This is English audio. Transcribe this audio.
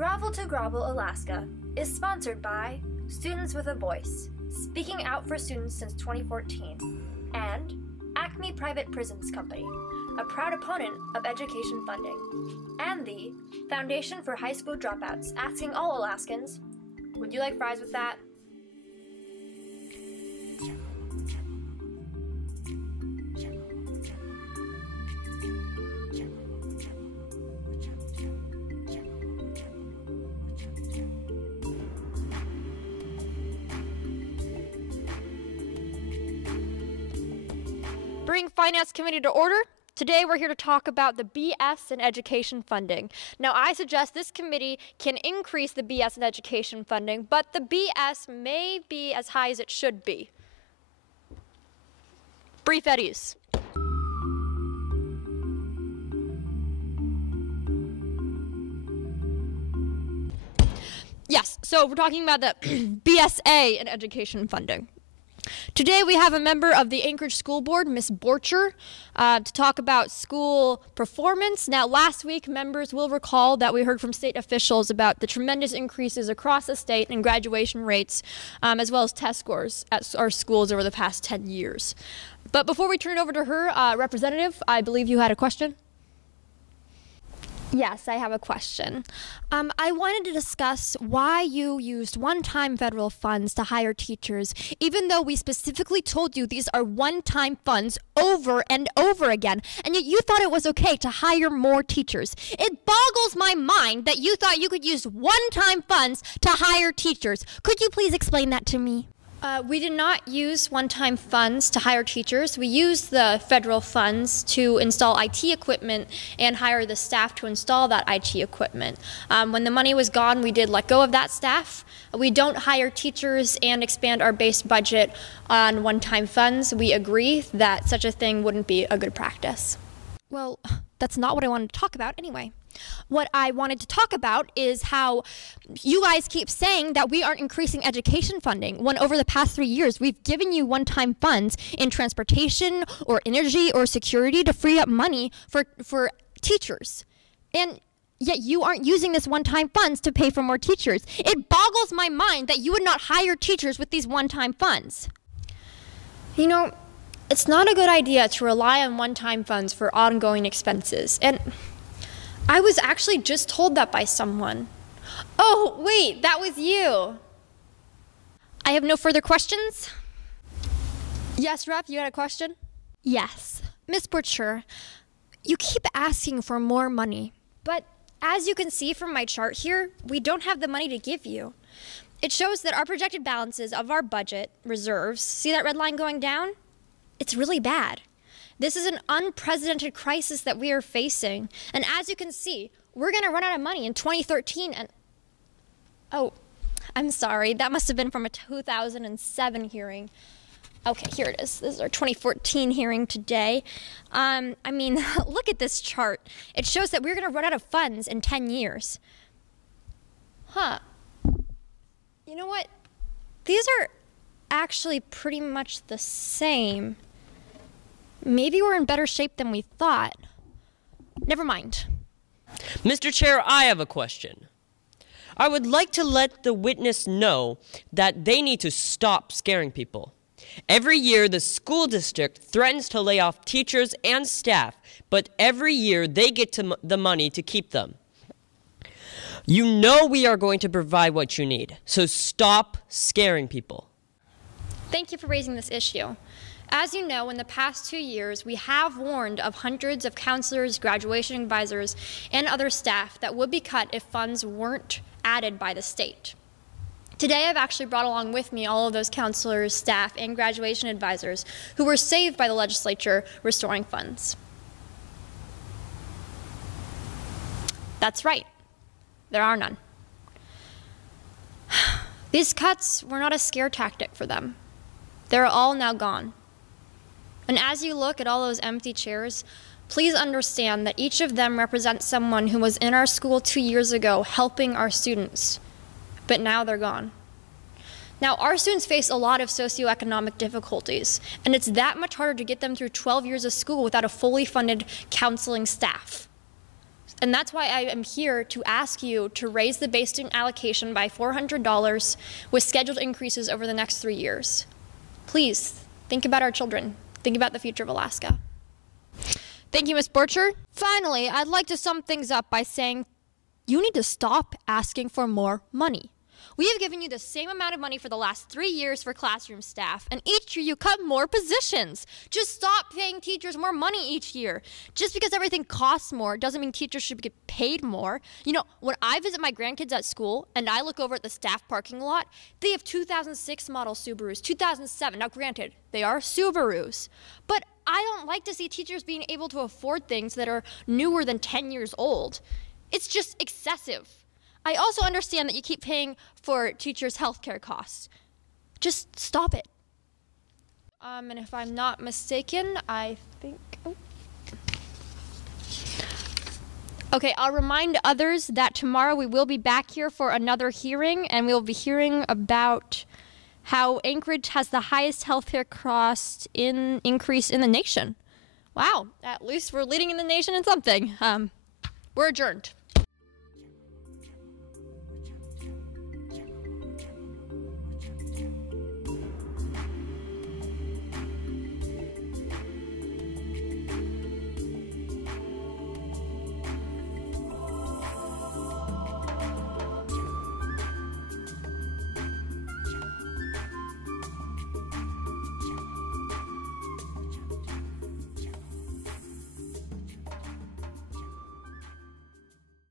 Grovel to Grovel Alaska is sponsored by Students with a Voice, speaking out for students since 2014, and Acme Private Prisons Company, a proud opponent of education funding, and the Foundation for High School Dropouts, asking all Alaskans, would you like fries with that? Bring Finance Committee to order. Today we're here to talk about the BS in education funding. Now I suggest this committee can increase the BS in education funding, but the BS may be as high as it should be. Brief Eddies. Yes, so we're talking about the BSA in education funding. Today we have a member of the Anchorage School Board, Ms. Borcher, to talk about school performance. Now last week members will recall that we heard from state officials about the tremendous increases across the state in graduation rates as well as test scores at our schools over the past 10 years. But before we turn it over to her, Representative, I believe you had a question? Yes, I have a question. I wanted to discuss why you used one-time federal funds to hire teachers, even though we specifically told you these are one-time funds over and over again, and yet you thought it was okay to hire more teachers. It boggles my mind that you thought you could use one-time funds to hire teachers. Could you please explain that to me? We did not use one-time funds to hire teachers. We used the federal funds to install IT equipment and hire the staff to install that IT equipment. When the money was gone, we did let go of that staff. We don't hire teachers and expand our base budget on one-time funds. We agree that such a thing wouldn't be a good practice. Well, that's not what I wanted to talk about anyway. What I wanted to talk about is how you guys keep saying that we aren't increasing education funding when over the past 3 years we've given you one-time funds in transportation or energy or security to free up money for teachers. And yet you aren't using this one-time funds to pay for more teachers. It boggles my mind that you would not hire teachers with these one-time funds. You know, it's not a good idea to rely on one-time funds for ongoing expenses. And I was actually just told that by someone. Oh, wait, that was you. I have no further questions. Yes, Rep, you had a question? Yes. Ms. Butcher, you keep asking for more money, but as you can see from my chart here, we don't have the money to give you. It shows that our projected balances of our budget reserves, see that red line going down? It's really bad. This is an unprecedented crisis that we are facing. And as you can see, we're going to run out of money in 2013. And oh, I'm sorry. That must have been from a 2007 hearing. Okay, here it is. This is our 2014 hearing today. I mean, look at this chart. It shows that we're going to run out of funds in 10 years. Huh. You know what? These are actually pretty much the same. Maybe we're in better shape than we thought. Never mind. Mr. Chair, I have a question. I would like to let the witness know that they need to stop scaring people. Every year, the school district threatens to lay off teachers and staff, but every year they get the money to keep them. You know we are going to provide what you need, so stop scaring people. Thank you for raising this issue. As you know, in the past 2 years, we have warned of hundreds of counselors, graduation advisors, and other staff that would be cut if funds weren't added by the state. Today, I've actually brought along with me all of those counselors, staff, and graduation advisors who were saved by the legislature restoring funds. That's right. There are none. These cuts were not a scare tactic for them. They're all now gone. And as you look at all those empty chairs, please understand that each of them represents someone who was in our school 2 years ago helping our students, but now they're gone. Now, our students face a lot of socioeconomic difficulties, and it's that much harder to get them through 12 years of school without a fully funded counseling staff. And that's why I am here to ask you to raise the base student allocation by $400 with scheduled increases over the next 3 years. Please, think about our children. Think about the future of Alaska. Thank you, Ms. Borcher. Finally, I'd like to sum things up by saying you need to stop asking for more money. We have given you the same amount of money for the last 3 years for classroom staff, and each year you cut more positions. Just stop paying teachers more money each year. Just because everything costs more doesn't mean teachers should get paid more. You know, when I visit my grandkids at school and I look over at the staff parking lot, they have 2006 model Subarus, 2007. Now granted, they are Subarus, but I don't like to see teachers being able to afford things that are newer than 10 years old. It's just excessive. I also understand that you keep paying for teachers' healthcare costs. Just stop it. And if I'm not mistaken, I think... Oh. Okay, I'll remind others that tomorrow we will be back here for another hearing, and we'll be hearing about how Anchorage has the highest healthcare cost increase in the nation. Wow, at least we're leading in the nation in something. We're adjourned.